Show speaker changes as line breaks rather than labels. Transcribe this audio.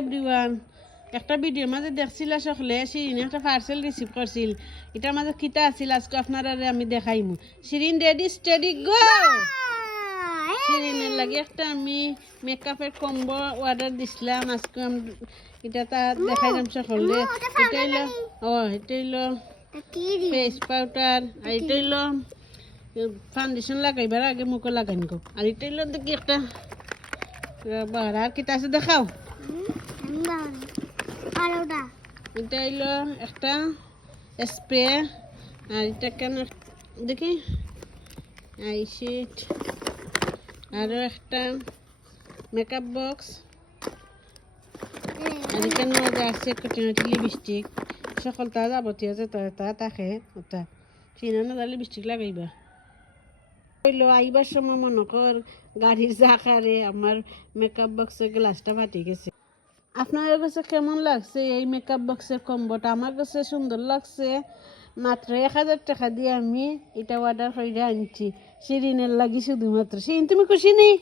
Everyone একটা ভিডিওর মাঝে দেখছিল সকলে শিরিন একটা পার্সেল রিসিভ করছিল। এটার মাঝে কিতা আছিল আজকে আপনারা আমি দেখাইমু। শিরিন রেডি স্টেডি গো শিরিনের লাগে একটা আমি মেকআপের কম্বো অর্ডার দিছিলাম আজকে এটা তা দেখাইলাম সকলে। এটা হইল ও এটা হইল ফেস পাউডার আর এটা হইল ফাউন্ডেশন লাগাইবার আগে মুখে লাগাইন গো। আর এটা হইল দেখি একটা বাহার আর কিতা আছে দেখাও এটা হইল একটা স্প্রে আর এটা কেন দেখি আইশিট আরও একটা মেকআপ বক্স আর এখানে আছে কটিনটি লিপস্টিক সকল তা যাবতীয় যে তা থাকে ওটা চিনা না লিপস্টিক লাগাইবা হইল, আইবার সময় মনে কর গাড়ির জাকারে আমার মেকআপ বক্সের গ্লাসটা ফাটি গেছে। আপনার কাছে কেমন লাগছে এই মেকআপ বক্সের কম্বোটা আমার কাছে সুন্দর লাগছে। মাত্র এক হাজার টাকা দিয়ে আমি এটা অর্ডার করে আনছি। সিরিনের লাগি শুধুমাত্র। সিরিন তুমি খুশি নেই?